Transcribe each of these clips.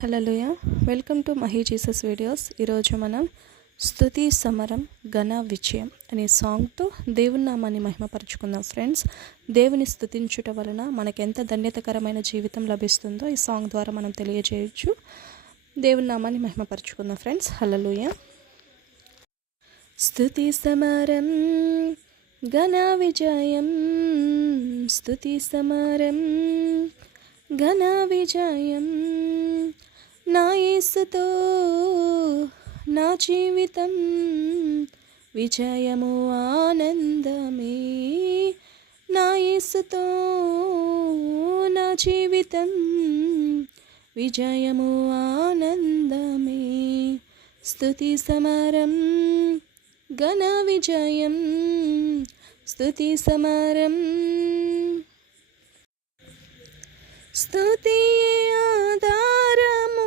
Hallelujah. Welcome to Mahi Jesus videos. ఈరోజు మనం స్తుతి సమరం ఘన విజయం అనే సాంగ్తో దేవుని నామాన్ని మహిమపరుచుకుందాం. ఫ్రెండ్స్, దేవుని స్తుతించుట వలన మనకెంత ధన్యతకరమైన జీవితం లభిస్తుందో ఈ సాంగ్ ద్వారా మనం తెలియజేయచ్చు. దేవుని నామాన్ని మహిమపరుచుకుందాం ఫ్రెండ్స్. హల్లెలూయా. స్తుతి సమరం ఘన విజయం, స్తుతి సమరం ఘన విజయం, నా యేసుతో నా జీవితం విజయము ఆనందమే, నా యేసుతో నా జీవితం విజయము ఆనందమే. స్తుతి సమరం ఘన విజయం, స్తుతి సమరం. స్తుతియే ఆధారము,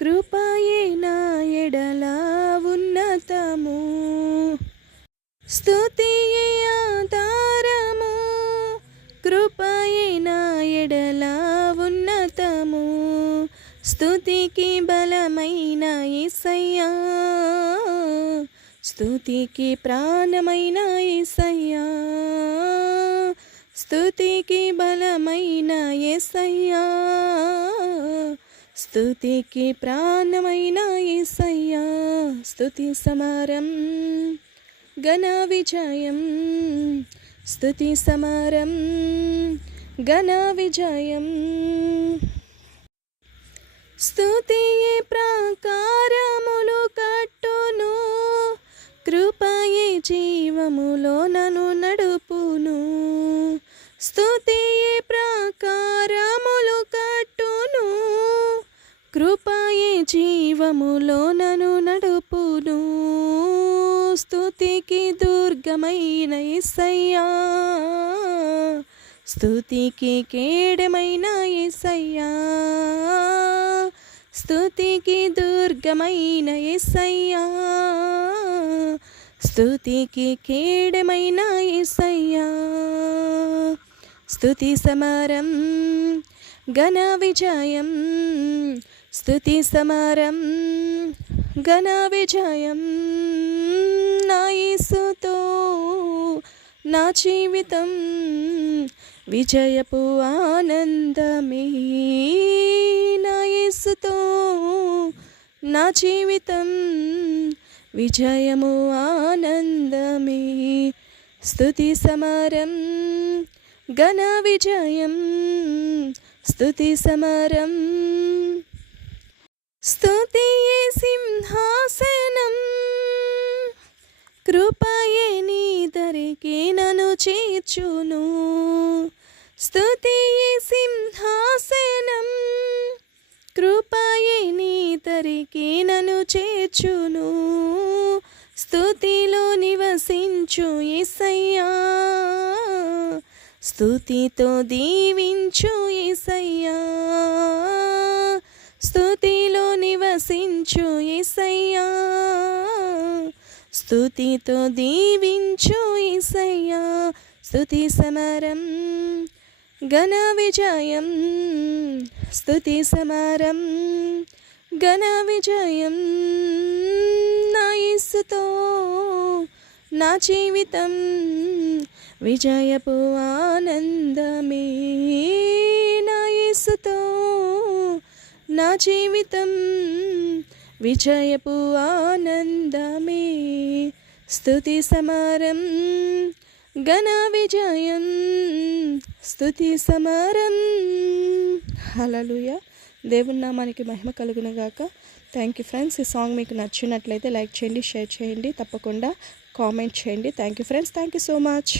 కృపయే నా ఎడల ఉన్నతము. స్తుతియే ఆధారము, కృపయే నా ఎడల ఉన్నతము. స్తుతికి బలమైన యేసయ్యా, స్తుతికి ప్రాణమైన యేసయ్యా, స్తుతికి బలమైన యేసయ్యా, స్తుతికి ప్రాణమైన యేసయ్యా. స్తుతి సమరం ఘన విజయం, స్తుతి సమరం ఘన విజయం. స్తుతియే ప్రాకారములు కట్టును, కృపయే జీవములో నన్ను నడుపును. స్తుతియే ప్రాకారములు కట్టును, కృపయే జీవములో నన్ను నడుపును. స్తుతికి దుర్గమైన యేసయ్యా, స్తుతికి కేడమైన యేసయ్యా, స్తుతికి దుర్గమైన యేసయ్యా, స్తుతికి కేడమైన యేసయ్యా. స్తుతి సమరం ఘన విజయం, స్తుతి సమరం ఘన విజయం, నా యేసుతో నా జీవితం విజయపు ఆనందమే, నా యేసుతో నా జీవితం విజయము ఆనందమే. స్తుతి సమరం ఘన విజయం, స్తుతి సమరం. స్తుతియే సింహాసనం, కృపయే నీ దరికి నన్ను చేర్చును. స్తుతియే సింహాసనం, కృపయే నీ దరికి నన్ను చేర్చును. స్తుతిలో నివసించు యేసయ్యా, స్తుతితో దీవించు యేసయ్యా, స్తుతిలో నివసించు యేసయ్యా, స్తుతితో దీవించు యేసయ్యా. స్తుతి సమరం ఘన విజయం, స్తుతి సమరం ఘన విజయం, నా యేసుతో నా జీవితం విజయపు ఆనందమే, నా యేసుతో నా జీవితం విజయపు ఆనందమే. స్తుతి సమరం ఘన విజయం, స్తుతి సమరం. హల్లెలూయా. దేవుని నామానికి మహిమ కలుగును గాక. Thank you friends. ఈ సాంగ్ మీకు నచ్చినట్లయితే లైక్ చేయండి, షేర్ చేయండి, తప్పకుండా కామెంట్ చేయండి. Thank you friends. Thank you so much.